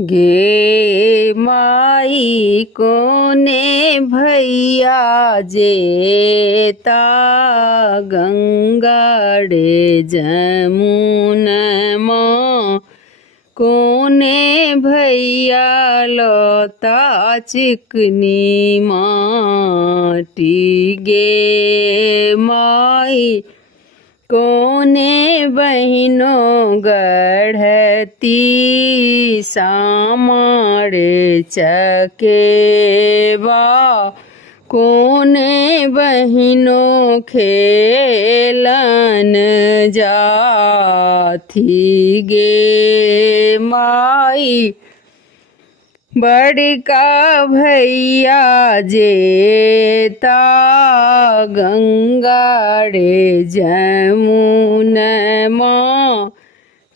गे माई कोने भैया जेता गंगाड़े जमुनमा कोने भैया लता चिकनी माटी गे माई कोने बहिनों गढ़ती सामारे चकेवा कोने बहिनों खेलन जाथी गे माई बड़का भैया जेता गंगाड़े जमुनमा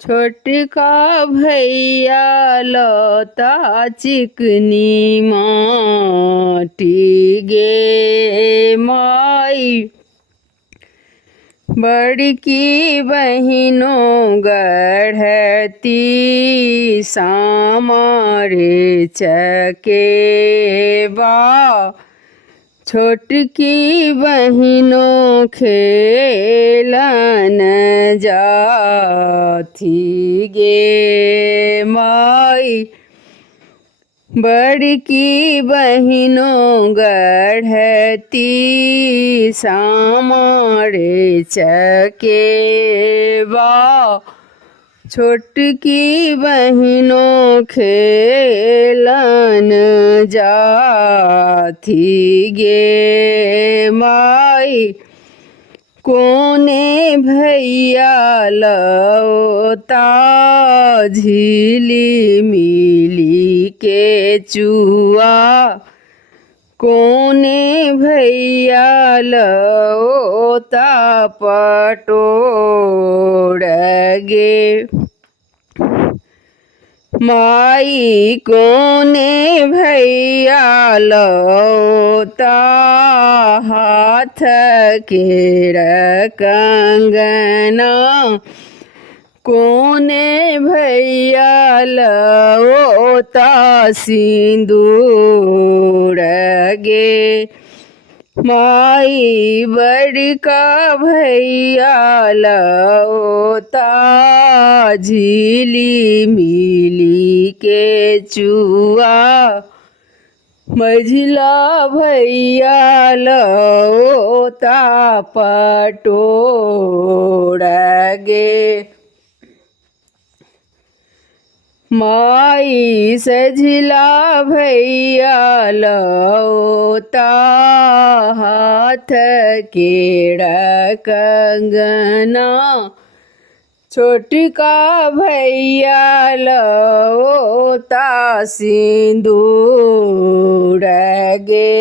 छोटका भैया लता चिकनी माटी गे माई बड़की बहिनों गढ़ती सामारे चकेवा छोटकी बहिनों खेलन जाथी गे माई बड़की बहिनों गढ़ती सामारे चकेवा छोटकी बहिनों खेलन जाथी गे माई कोने भैया लौता झिली मिली के चुआ कोने भैया लौता पटोड़ गे माई कोने भैया लौता हाथ केर कंगना कोने भैया लौता सिंदूर गे माई बड़का भैया लौता झिली मिली के चुआ मझिला भैया लौता पटोड़ गे माई सझिला भैया लौता हाथ केड़ा कंगना छोटका भैया लौता सिंदूर गे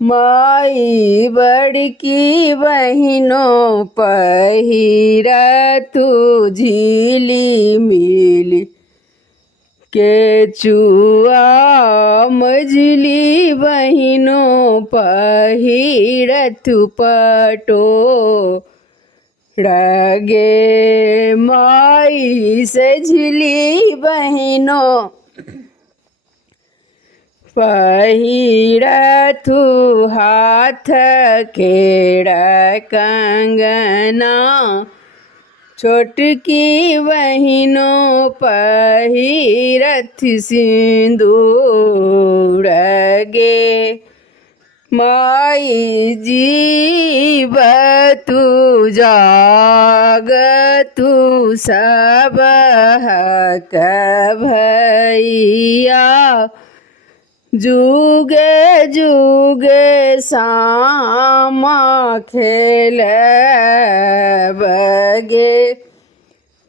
माई बड़की बहिनों पहिरतु झिली मिली के चुआ मझली बहिनों पहिरतु पटोड़ गे माई सझिली बहिनों पहिरथु हाथ केड़ा कंगना छोटकी बहिनों पहिरथ सिंदूर गे माई जीव तू जाग तू सब हक भैया जुगे जुगे सामा खेल बगे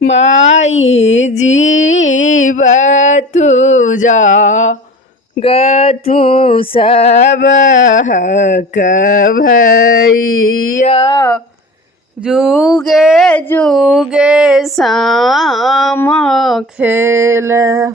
माई जीव तू जा गतु सब हक भैया जुगे जुगे सामा खेल।